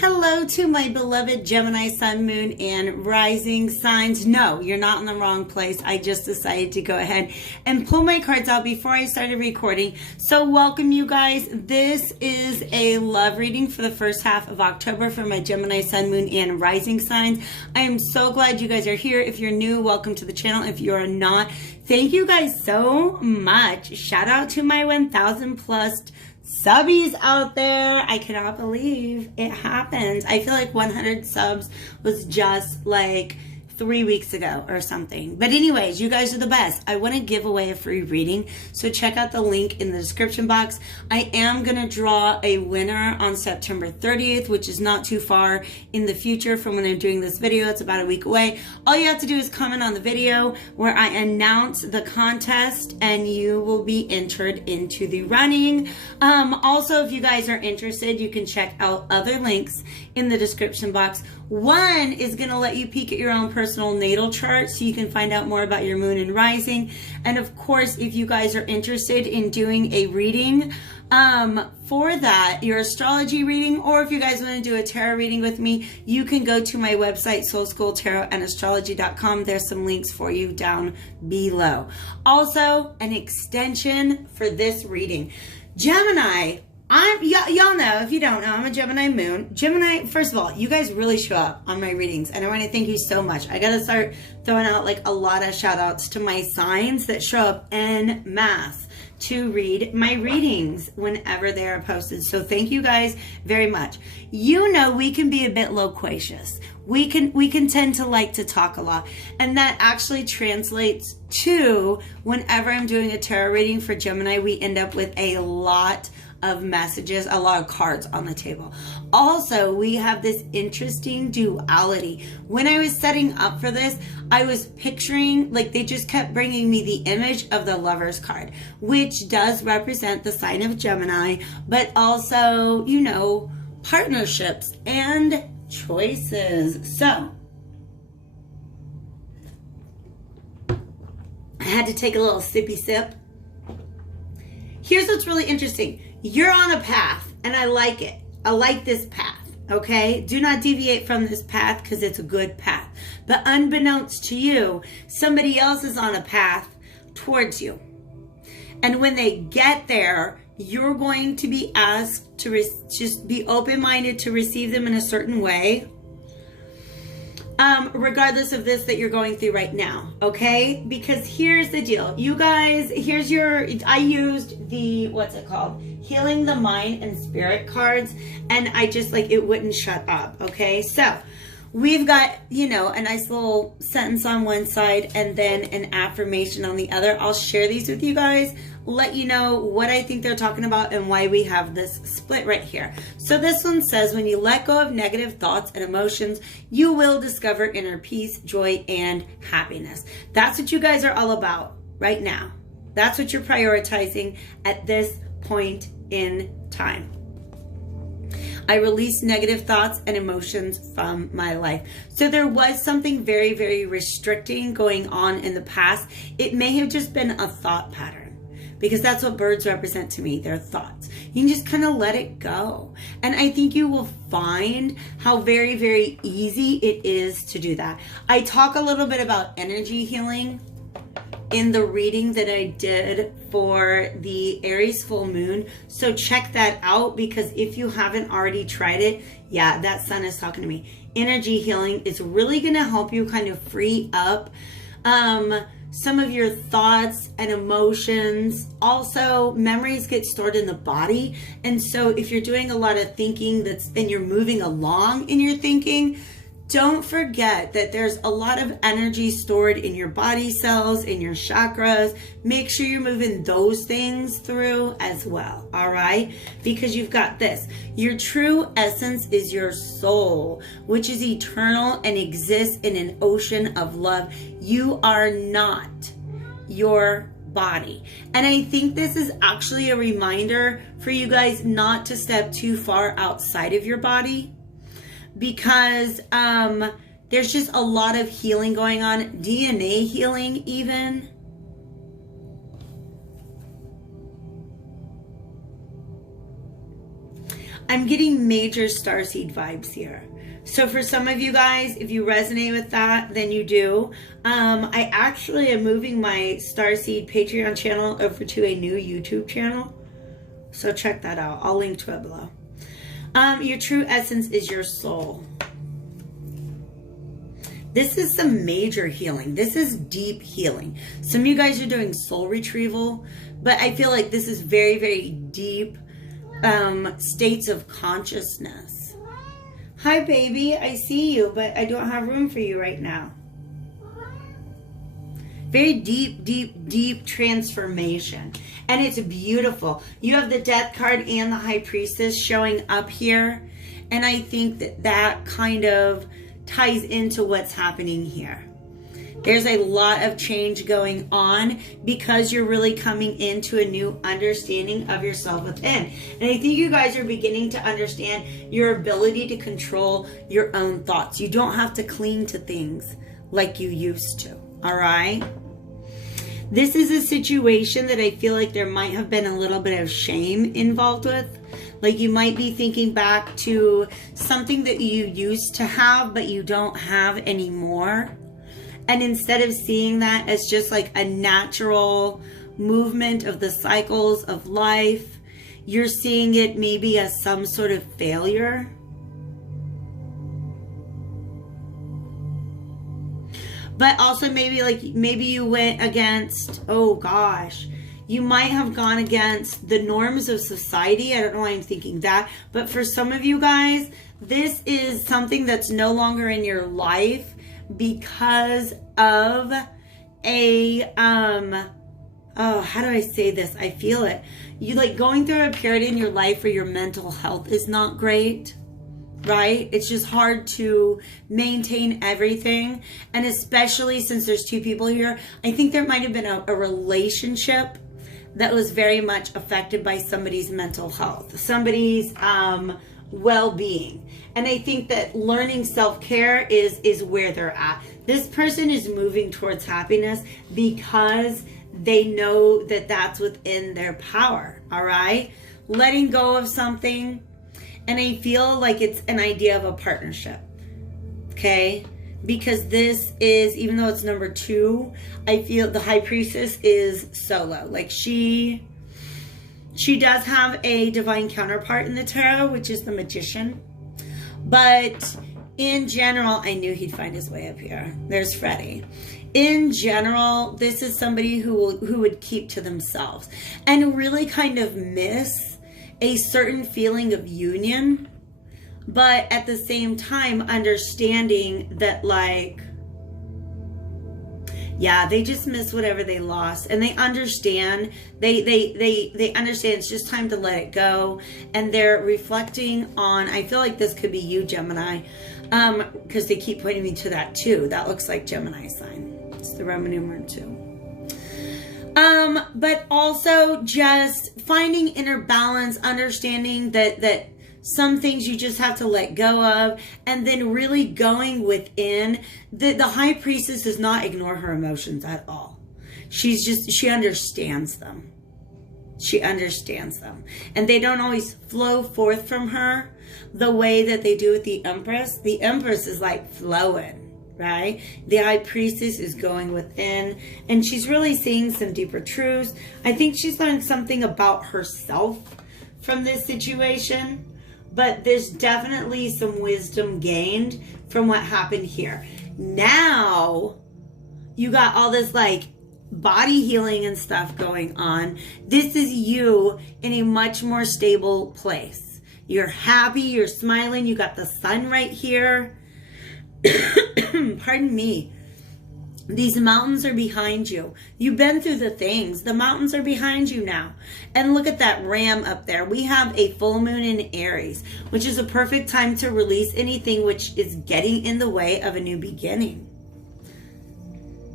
Hello to my beloved Gemini, Sun, Moon, and Rising signs. No, you're not in the wrong place. I just decided to go ahead and pull my cards out before I started recording. So welcome you guys. This is a love reading for the first half of October for my Gemini, Sun, Moon, and Rising signs. I am so glad you guys are here. If you're new, welcome to the channel. If you're not, thank you guys so much. Shout out to my 1,000 plus subbies out there. I cannot believe it happened. I feel like 100 subs was just like 3 weeks ago or something. But anyways, you guys are the best. I want to give away a free reading, so check out the link in the description box. I am going to draw a winner on September 30th, which is not too far in the future from when I'm doing this video. It's about a week away. All you have to do is comment on the video where I announce the contest and you will be entered into the running. Also, if you guys are interested, you can check out other links in the description box. One is going to let you peek at your own personal natal chart so you can find out more about your moon and rising. And of course, if you guys are interested in doing a reading for that, your astrology reading, or if you guys want to do a tarot reading with me, you can go to my website, soulschooltarotandastrology.com. There's some links for you down below. Also, an extension for this reading. Gemini, y'all know, if you don't know, I'm a Gemini moon. Gemini, first of all, you guys really show up on my readings, and I want to thank you so much. I got to start throwing out like a lot of shout outs to my signs that show up en masse to read my readings whenever they are posted. So thank you guys very much. You know, we can be a bit loquacious. We can tend to like to talk a lot, and that actually translates to whenever I'm doing a tarot reading for Gemini, we end up with a lot of messages, a lot of cards on the table. Also, we have this interesting duality. When I was setting up for this, I was picturing, like, they just kept bringing me the image of the Lover's card, which does represent the sign of Gemini, but also, you know, partnerships and choices. So I had to take a little sippy sip. Here's what's really interesting. You're on a path, and I like it. I like this path, okay? Do not deviate from this path because it's a good path. But unbeknownst to you, somebody else is on a path towards you. And when they get there, you're going to be asked to just be open-minded to receive them in a certain way, regardless of this that you're going through right now, okay? Because here's the deal. You guys, I used the, what's it called? Healing the Mind and Spirit cards, and I just, like, it wouldn't shut up, okay? So we've got, you know, a nice little sentence on one side and then an affirmation on the other. I'll share these with you guys, let you know what I think they're talking about and why we have this split right here. So this one says, when you let go of negative thoughts and emotions, you will discover inner peace, joy, and happiness. That's what you guys are all about right now. That's what you're prioritizing at this point in time. I release negative thoughts and emotions from my life. So there was something very, very restricting going on in the past. It may have just been a thought pattern, because that's what birds represent to me, their thoughts. You can just kind of let it go. And I think you will find how very, very easy it is to do that. I talk a little bit about energy healing in the reading that I did for the Aries full moon. So check that out, because if you haven't already tried it, yeah, that sun is talking to me. Energy healing is really gonna help you kind of free up some of your thoughts and emotions. Also, memories get stored in the body. And so if you're doing a lot of thinking and you're moving along in your thinking, don't forget that there's a lot of energy stored in your body cells, in your chakras. Make sure you're moving those things through as well, all right? Because you've got this. Your true essence is your soul, which is eternal and exists in an ocean of love. You are not your body. And I think this is actually a reminder for you guys not to step too far outside of your body, because there's just a lot of healing going on, DNA healing even. I'm getting major starseed vibes here. So for some of you guys, if you resonate with that, then you do. I actually am moving my Starseed Patreon channel over to a new YouTube channel. So check that out. I'll link to it below. Your true essence is your soul. This is some major healing. This is deep healing. Some of you guys are doing soul retrieval, but I feel like this is very, very deep states of consciousness. Hi, baby. I see you, but I don't have room for you right now. Very deep, deep, deep transformation. And it's beautiful. You have the Death card and the High Priestess showing up here. And I think that that kind of ties into what's happening here. There's a lot of change going on because you're really coming into a new understanding of yourself within. And I think you guys are beginning to understand your ability to control your own thoughts. You don't have to cling to things like you used to. All right? This is a situation that I feel like there might have been a little bit of shame involved with. Like you might be thinking back to something that you used to have, but you don't have anymore. And instead of seeing that as just like a natural movement of the cycles of life, you're seeing it maybe as some sort of failure. But also maybe you went against, oh gosh, you might have gone against the norms of society. I don't know why I'm thinking that. But for some of you guys, this is something that's no longer in your life because of a, oh, how do I say this? I feel it. You like going through a period in your life where your mental health is not great. Right? It's just hard to maintain everything. And especially since there's two people here, I think there might have been a relationship that was very much affected by somebody's mental health, somebody's well-being. And I think that learning self-care is where they're at. This person is moving towards happiness because they know that that's within their power. All right? Letting go of something. And I feel like it's an idea of a partnership, okay? Because this is, even though it's number 2, I feel the High Priestess is solo. Like she does have a divine counterpart in the tarot, which is the Magician. But in general, I knew he'd find his way up here. There's Freddie. In general, this is somebody who would keep to themselves and really kind of miss a certain feeling of union, but at the same time understanding that like, yeah, they just miss whatever they lost, and they understand, they understand it's just time to let it go, and they're reflecting on, I feel like this could be you, Gemini, because they keep pointing me to that too. That looks like Gemini sign. It's the Roman numeral 2. But also just finding inner balance, understanding that some things you just have to let go of, and then really going within. The High Priestess does not ignore her emotions at all. She understands them. She understands them. And they don't always flow forth from her the way that they do with the Empress. The Empress is like flowing. Right? The High Priestess is going within, and she's really seeing some deeper truths. I think she's learned something about herself from this situation, but there's definitely some wisdom gained from what happened here. Now, you got all this like body healing and stuff going on. This is you in a much more stable place. You're happy, you're smiling, you got the sun right here. Pardon me. These mountains are behind you. You've been through the things. The mountains are behind you now. And look at that ram up there. We have a full moon in Aries, which is a perfect time to release anything which is getting in the way of a new beginning.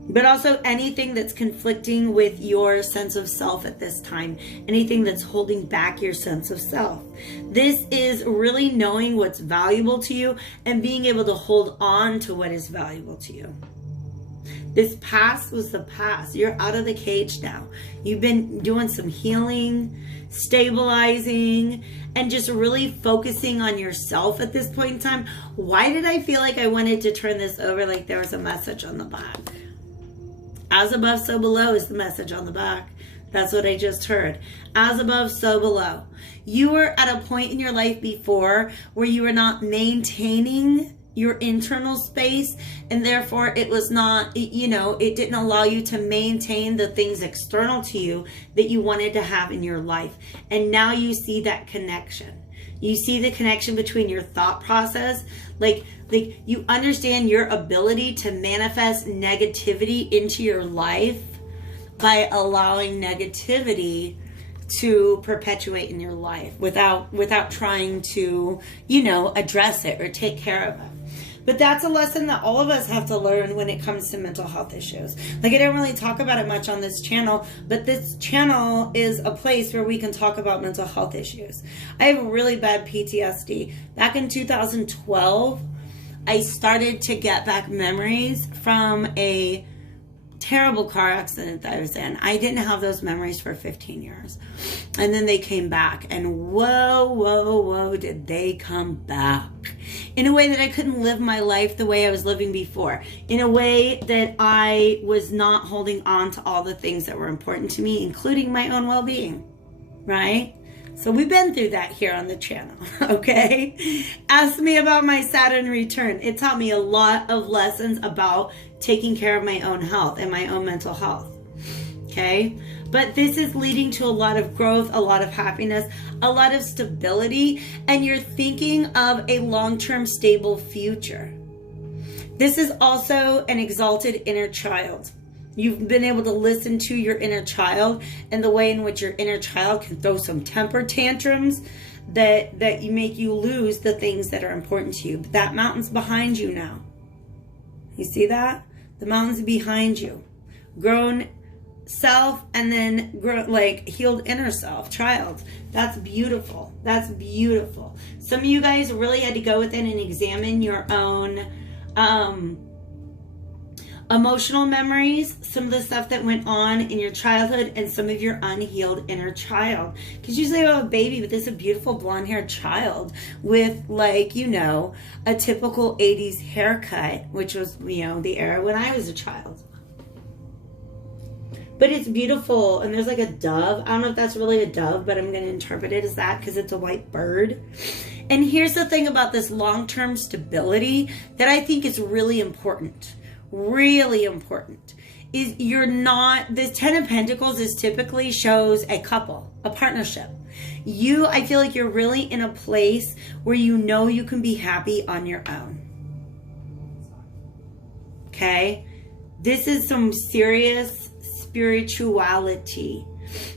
But also anything that's conflicting with your sense of self at this time. Anything that's holding back your sense of self. This is really knowing what's valuable to you and being able to hold on to what is valuable to you. This past was the past. You're out of the cage now. You've been doing some healing, stabilizing, and just really focusing on yourself at this point in time. Why did I feel like I wanted to turn this over like there was a message on the back? As above, so below is the message on the back. That's what I just heard. As above, so below. You were at a point in your life before where you were not maintaining your internal space, and therefore it was not, you know, it didn't allow you to maintain the things external to you that you wanted to have in your life. And now you see that connection. You see the connection between your thought process, like you understand your ability to manifest negativity into your life by allowing negativity to perpetuate in your life without trying to, you know, address it or take care of it. But that's a lesson that all of us have to learn when it comes to mental health issues. Like, I don't really talk about it much on this channel, but this channel is a place where we can talk about mental health issues. I have really bad PTSD. Back in 2012, I started to get back memories from a terrible car accident that I was in. I didn't have those memories for 15 years. And then they came back, and whoa, did they come back. In a way that I couldn't live my life the way I was living before. In a way that I was not holding on to all the things that were important to me, including my own well-being, right? So we've been through that here on the channel, okay? Ask me about my Saturn return. It taught me a lot of lessons about taking care of my own health and my own mental health, okay? But this is leading to a lot of growth, a lot of happiness, a lot of stability, and you're thinking of a long-term stable future. This is also an exalted inner child. You've been able to listen to your inner child and the way in which your inner child can throw some temper tantrums that you make you lose the things that are important to you. But that mountain's behind you now. You see that? The mountain's behind you. Grown self and then healed inner self, child. That's beautiful. That's beautiful. Some of you guys really had to go within and examine your own emotional memories, some of the stuff that went on in your childhood, and some of your unhealed inner child. Because usually I have a baby, but this is a beautiful blonde haired child with, like, you know, a typical 80s haircut, which was, you know, the era when I was a child. But it's beautiful, and there's like a dove. I don't know if that's really a dove, but I'm going to interpret it as that because it's a white bird. And here's the thing about this long-term stability that I think is really important. Really important is you're not, this 10 of Pentacles is typically shows a couple, a partnership. I feel like you're really in a place where you know you can be happy on your own. Okay? This is some serious spirituality,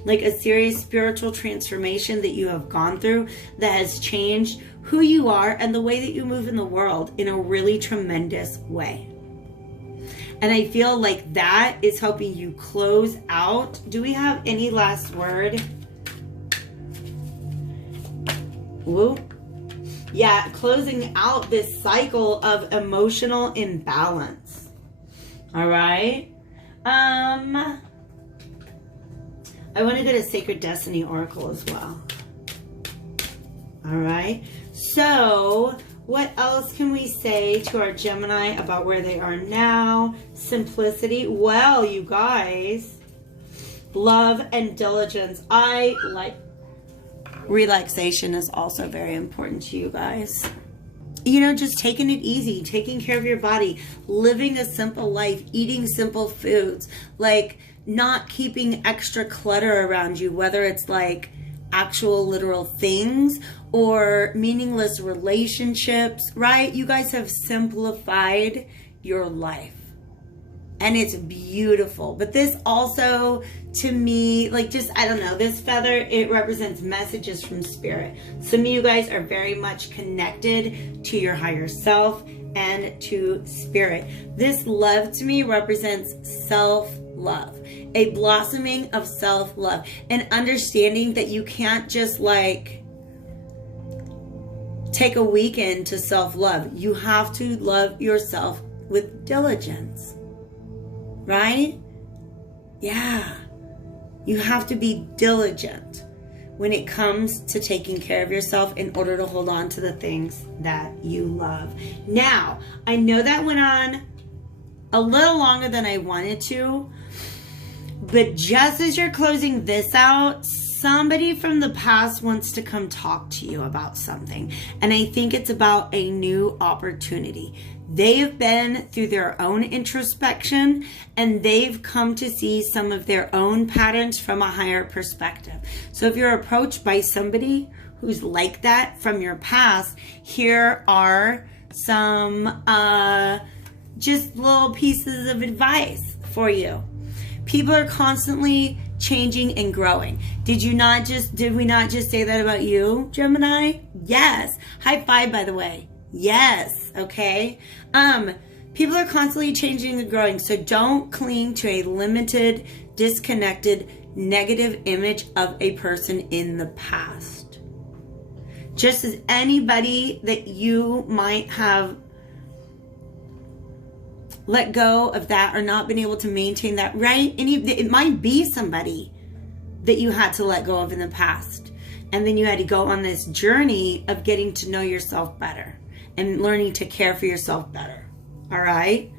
like a serious spiritual transformation that you have gone through that has changed who you are and the way that you move in the world in a really tremendous way. And I feel like that is helping you close out. Do we have any last word? Whoop. Yeah, closing out this cycle of emotional imbalance. All right. I want to get a Sacred Destiny Oracle as well. All right. So what else can we say to our Gemini about where they are now? Simplicity. Well, you guys, love and diligence. I like relaxation is also very important to you guys. You know, just taking it easy, taking care of your body, living a simple life, eating simple foods, like not keeping extra clutter around you, whether it's like actual literal things or meaningless relationships, right? You guys have simplified your life and it's beautiful. But this also, to me, like, just, I don't know, this feather, it represents messages from spirit. Some of you guys are very much connected to your higher self and to spirit. This love to me represents self-love, a blossoming of self-love, and understanding that you can't just like take a weekend to self-love. You have to love yourself with diligence. right? Yeah. You have to be diligent when it comes to taking care of yourself in order to hold on to the things that you love. Now, I know that went on a little longer than I wanted to, but just as you're closing this out, somebody from the past wants to come talk to you about something. And I think it's about a new opportunity. They have been through their own introspection and they've come to see some of their own patterns from a higher perspective. So if you're approached by somebody who's like that from your past, here are some just little pieces of advice for you. People are constantly changing and growing. Did we not just say that about you, Gemini? Yes. High five, by the way. Yes. Okay. People are constantly changing and growing. So don't cling to a limited, disconnected, negative image of a person in the past. Just as anybody that you might have let go of that or not been able to maintain that, right? It might be somebody that you had to let go of in the past. And then you had to go on this journey of getting to know yourself better and learning to care for yourself better. All right?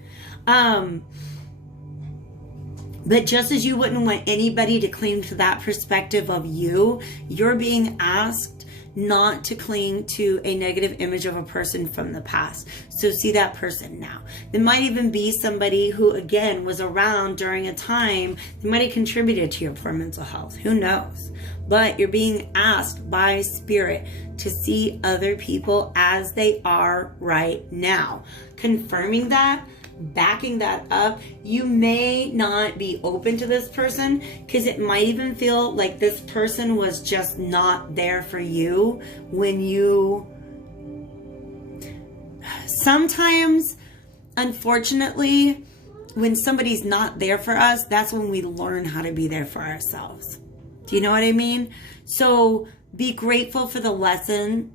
But just as you wouldn't want anybody to cling to that perspective of you, you're being asked not to cling to a negative image of a person from the past. So see that person now. There might even be somebody who, again, was around during a time that might have contributed to your poor mental health. Who knows? But you're being asked by Spirit to see other people as they are right now. Confirming that, backing that up. You may not be open to this person because it might even feel like this person was just not there for you when you... Sometimes, unfortunately, when somebody's not there for us, that's when we learn how to be there for ourselves. Do you know what I mean? So be grateful for the lesson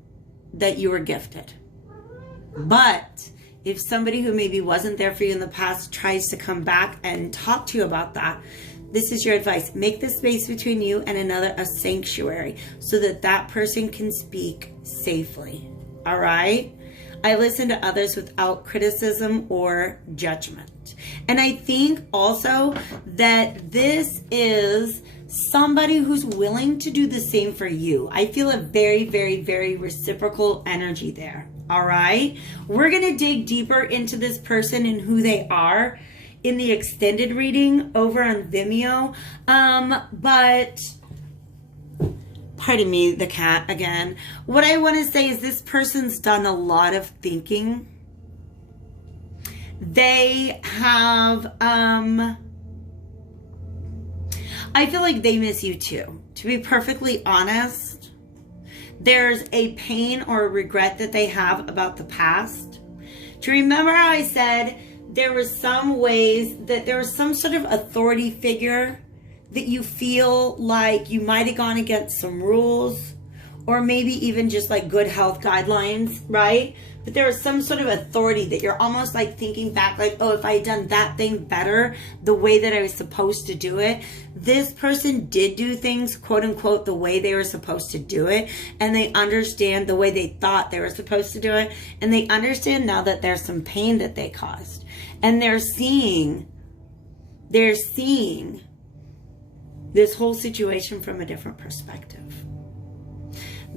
that you were gifted. But if somebody who maybe wasn't there for you in the past tries to come back and talk to you about that, this is your advice. Make the space between you and another a sanctuary so that that person can speak safely. All right? I listen to others without criticism or judgment. And I think also that this is somebody who's willing to do the same for you. I feel a very, very, very reciprocal energy there. All right. We're going to dig deeper into this person and who they are in the extended reading over on Vimeo. But pardon me, the cat again. What I want to say is this person's done a lot of thinking. They have, I feel like they miss you too. To be perfectly honest, there's a pain or a regret that they have about the past. Do you remember how I said there were some ways that there was some sort of authority figure that you feel like you might have gone against some rules or maybe even just like good health guidelines, right? But there was some sort of authority that you're almost like thinking back like, oh, if I had done that thing better, the way that I was supposed to do it. This person did do things, quote unquote, the way they were supposed to do it. And they understand the way they thought they were supposed to do it. And they understand now that there's some pain that they caused. And they're seeing this whole situation from a different perspective.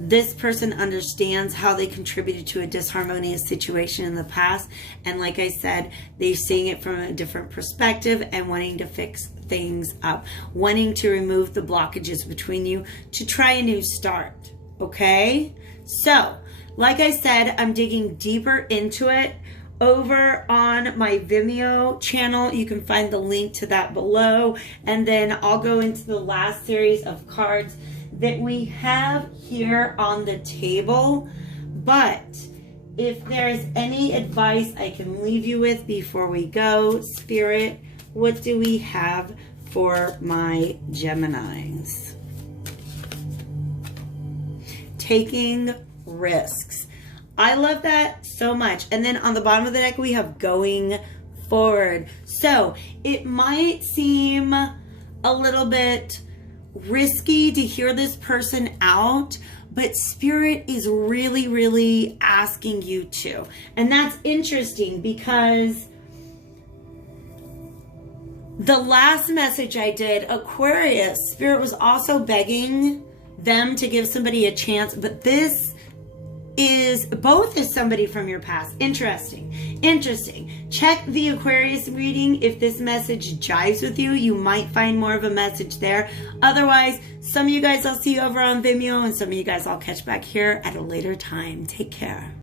This person understands how they contributed to a disharmonious situation in the past. And like I said, they're seeing it from a different perspective and wanting to fix things up. Wanting to remove the blockages between you to try a new start. Okay? So, like I said, I'm digging deeper into it over on my Vimeo channel. You can find the link to that below. And then I'll go into the last series of cards that we have here on the table. But if there's any advice I can leave you with before we go, Spirit, what do we have for my Geminis? Taking risks. I love that so much. And then on the bottom of the deck, we have going forward. So it might seem a little bit risky to hear this person out, but Spirit is really, really asking you to. And that's interesting because the last message I did, Aquarius, Spirit was also begging them to give somebody a chance, but this is both is somebody from your past. Interesting. Check the Aquarius reading. If this message jives with you, you might find more of a message there. Otherwise, some of you guys I'll see you over on Vimeo, and some of you guys I'll catch back here at a later time. Take care.